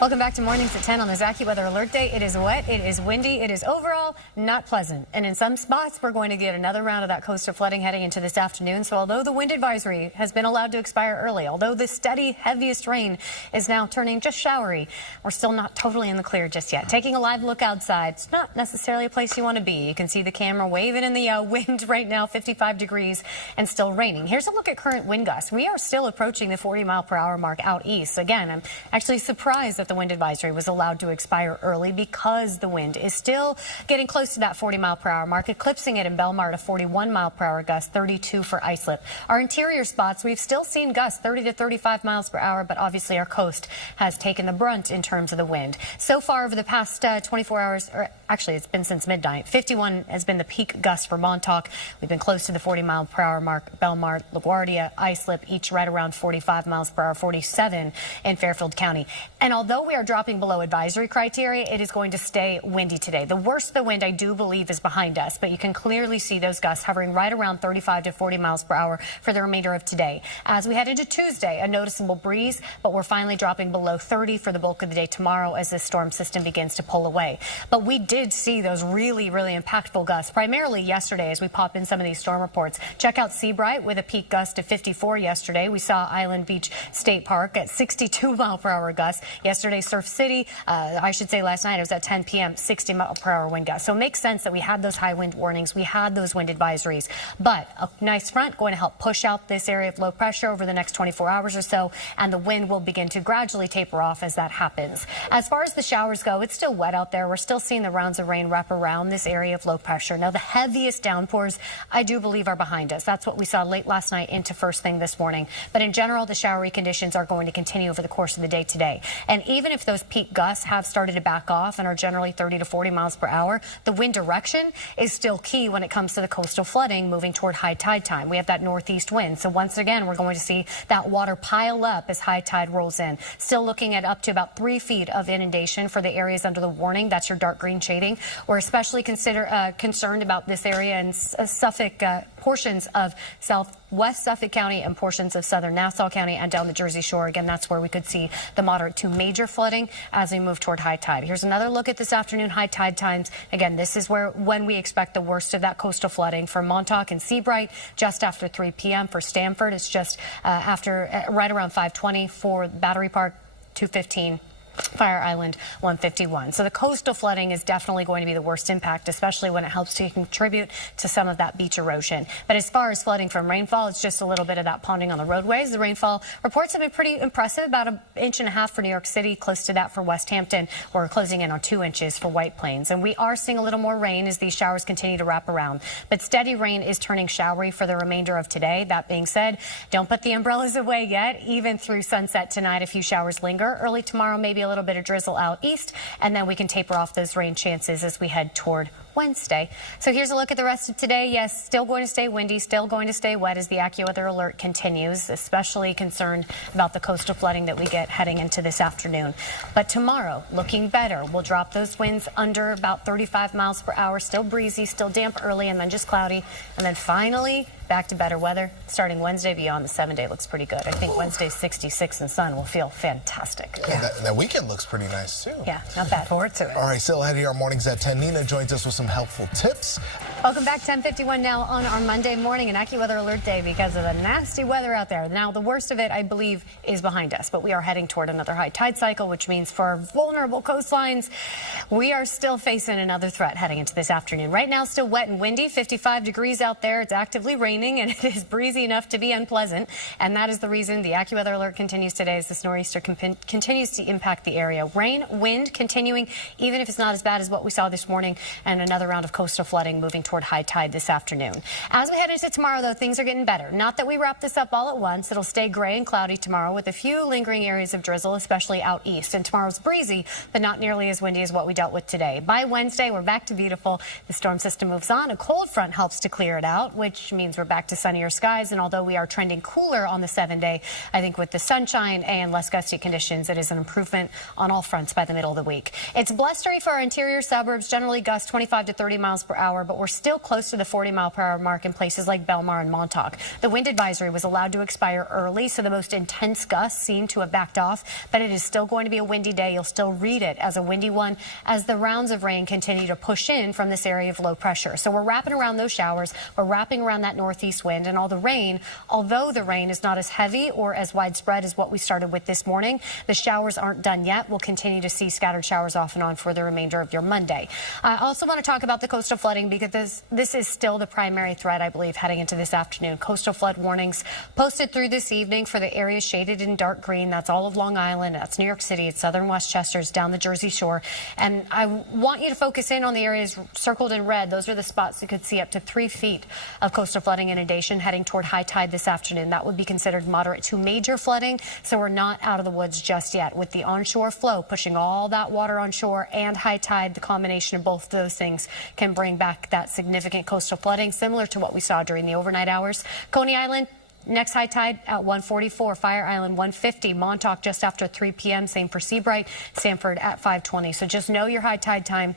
Welcome back to Mornings at 10 on this AccuWeather Alert Day. It is wet, it is windy, it is overall not pleasant. And in some spots, we're going to get another round of that coastal flooding heading into this afternoon. So although the wind advisory has been allowed to expire early, although the steady, heaviest rain is now turning just showery, we're still not totally in the clear just yet. Taking a live look outside, it's not necessarily a place you want to be. You can see the camera waving in the wind right now, 55 degrees and still raining. Here's a look at current wind gusts. We are still approaching the 40-mile-per-hour mark out east. Again, I'm actually surprised that the wind advisory was allowed to expire early because the wind is still getting close to that 40-mile-per-hour mark, eclipsing it in Belmar to 41-mile-per-hour gusts, 32 for Islip. Our interior spots, we've still seen gusts 30 to 35 miles per hour, but obviously our coast has taken the brunt in terms of the wind. So far over the past 24 hours, or actually it's been since midnight, 51 has been the peak gust for Montauk. We've been close to the 40-mile-per-hour mark. Belmar, LaGuardia, Islip, each right around 45 miles per hour, 47 in Fairfield County. And although we are dropping below advisory criteria, it is going to stay windy today. The worst of the wind, I do believe, is behind us, but you can clearly see those gusts hovering right around 35 to 40 miles per hour for the remainder of today. As we head into Tuesday, a noticeable breeze, but we're finally dropping below 30 for the bulk of the day tomorrow as this storm system begins to pull away. But we did see those really impactful gusts, primarily yesterday as we pop in some of these storm reports. Check out Seabright with a peak gust of 54 yesterday. We saw Island Beach State Park at 62-mile-per-hour gusts. Yesterday, Surf City, I should say last night, it was at 10 p.m., 60-mile-per-hour wind gusts. So it makes sense that we had those high wind warnings, we had those wind advisories. But a nice front going to help push out this area of low pressure over the next 24 hours or so, and the wind will begin to gradually taper off as that happens. As far as the showers go, it's still wet out there. We're still seeing the rounds of rain wrap around this area of low pressure. Now, the heaviest downpours, I do believe, are behind us. That's what we saw late last night into first thing this morning. But in general, the showery conditions are going to continue over the course of the day today. And even if those peak gusts have started to back off and are generally 30 to 40 miles per hour, the wind direction is still key when it comes to the coastal flooding moving toward high tide time. We have that northeast wind. So once again, we're going to see that water pile up as high tide rolls in. Still looking at up to about 3 feet of inundation for the areas under the warning. That's your dark green shading. We're especially concerned about this area in Suffolk, portions of southwest Suffolk County and portions of southern Nassau County and down the Jersey Shore. Again, that's where we could see the moderate to major flooding as we move toward high tide. Here's another look at this afternoon high tide times. Again, this is when we expect the worst of that coastal flooding for Montauk and Seabright just after 3 p.m. For Stamford, it's just right around 5:20 for Battery Park, 2:15. Fire Island, 151. So the coastal flooding is definitely going to be the worst impact, especially when it helps to contribute to some of that beach erosion. But as far as flooding from rainfall, it's just a little bit of that ponding on the roadways. The rainfall reports have been pretty impressive, about 1.5 inches for New York City, close to that for West Hampton. We're closing in on 2 inches for White Plains. And we are seeing a little more rain as these showers continue to wrap around. But steady rain is turning showery for the remainder of today. That being said, don't put the umbrellas away yet. Even through sunset tonight, a few showers linger. Early tomorrow, maybe a little bit of drizzle out east, and then we can taper off those rain chances as we head toward Wednesday. So here's a look at the rest of today. Yes, still going to stay windy, still going to stay wet as the AccuWeather alert continues, especially concerned about the coastal flooding that we get heading into this afternoon. But tomorrow, looking better. We'll drop those winds under about 35 miles per hour, still breezy, still damp early, and then just cloudy. And then finally, back to better weather starting Wednesday beyond. The 7-day looks pretty good. I think Wednesday 66 and sun will feel fantastic. Yeah. That weekend looks pretty nice too. Yeah, not bad. Forward to it. All right, still ahead here, our mornings at 10. Nina joins us with some helpful tips. Welcome back, 10:51 now on our Monday morning, an AccuWeather alert day because of the nasty weather out there. Now, the worst of it, I believe, is behind us, but we are heading toward another high tide cycle, which means for our vulnerable coastlines, we are still facing another threat heading into this afternoon. Right now, still wet and windy, 55 degrees out there. It's actively raining, and it is breezy enough to be unpleasant, and that is the reason the AccuWeather alert continues today as this nor'easter continues to impact the area. Rain, wind continuing, even if it's not as bad as what we saw this morning, and another round of coastal flooding moving toward high tide this afternoon. As we head into tomorrow, though, things are getting better. Not that we wrap this up all at once. It'll stay gray and cloudy tomorrow with a few lingering areas of drizzle, especially out east. And tomorrow's breezy, but not nearly as windy as what we dealt with today. By Wednesday, we're back to beautiful. The storm system moves on. A cold front helps to clear it out, which means we're back to sunnier skies. And although we are trending cooler on the 7-day, I think with the sunshine and less gusty conditions, it is an improvement on all fronts by the middle of the week. It's blustery for our interior suburbs, generally gusts 25 to 30 miles per hour, but we're still close to the 40-mile-per-hour mark in places like Belmar and Montauk. The wind advisory was allowed to expire early, so the most intense gusts seem to have backed off, but it is still going to be a windy day. You'll still read it as a windy one as the rounds of rain continue to push in from this area of low pressure. So we're wrapping around those showers. We're wrapping around that northeast wind, and although the rain is not as heavy or as widespread as what we started with this morning, the showers aren't done yet. We'll continue to see scattered showers off and on for the remainder of your Monday. I also want to talk about the coastal flooding because this is still the primary threat, I believe, heading into this afternoon. Coastal flood warnings posted through this evening for the areas shaded in dark green. That's all of Long Island. That's New York City. It's southern Westchester's down the Jersey Shore. And I want you to focus in on the areas circled in red. Those are the spots that could see up to 3 feet of coastal flooding inundation heading toward high tide this afternoon. That would be considered moderate to major flooding, so we're not out of the woods just yet. With the onshore flow pushing all that water on shore and high tide, the combination of both of those things can bring back that significant coastal flooding, similar to what we saw during the overnight hours. Coney Island, next high tide at 1:44, Fire Island 1:50, Montauk just after 3 p.m., same for Seabright, Sanford at 5:20. So just know your high tide time.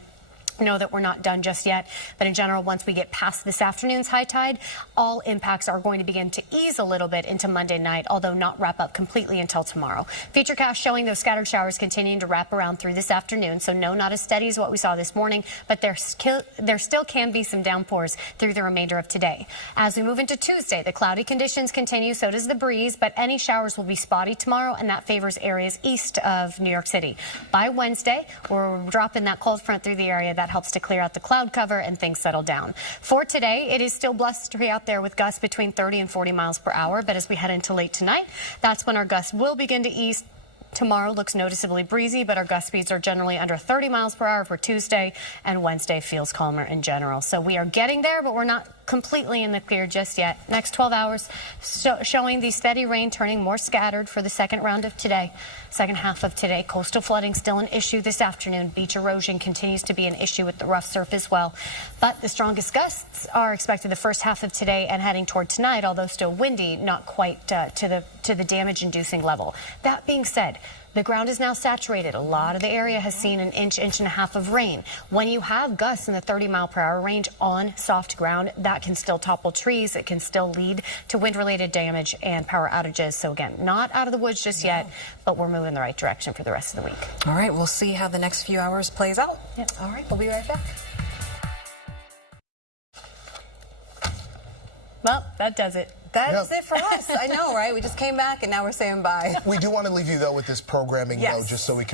Know that we're not done just yet, but in general, once we get past this afternoon's high tide, all impacts are going to begin to ease a little bit into Monday night, although not wrap up completely until tomorrow. Futurecast showing those scattered showers continuing to wrap around through this afternoon, so no, not as steady as what we saw this morning, but there still can be some downpours through the remainder of today. As we move into Tuesday, the cloudy conditions continue, so does the breeze, but any showers will be spotty tomorrow, and that favors areas east of New York City. By Wednesday, we're dropping that cold front through the area. That helps to clear out the cloud cover and things settle down. For today, it is still blustery out there with gusts between 30 and 40 miles per hour, but as we head into late tonight, that's when our gusts will begin to ease. Tomorrow looks noticeably breezy, but our gust speeds are generally under 30 miles per hour for Tuesday, and Wednesday feels calmer in general. So we are getting there, but we're not completely in the clear just yet. Next 12 hours showing the steady rain turning more scattered for the second half of today. Coastal flooding still an issue this afternoon. Beach erosion continues to be an issue with the rough surf as well. But the strongest gusts are expected the first half of today and heading toward tonight, although still windy, not quite to the damage-inducing level. That being said, the ground is now saturated. A lot of the area has seen an inch and a half of rain. When you have gusts in the 30-mile-per-hour range on soft ground, that can still topple trees. It can still lead to wind-related damage and power outages. So again, not out of the woods just yet, but we're moving in the right direction for the rest of the week. All right, we'll see how the next few hours plays out. Yep. All right, we'll be right back. Well, that does it. That is it for us. I know, right? We just came back and now we're saying bye. We do want to leave you, though, with this programming, though, just so we can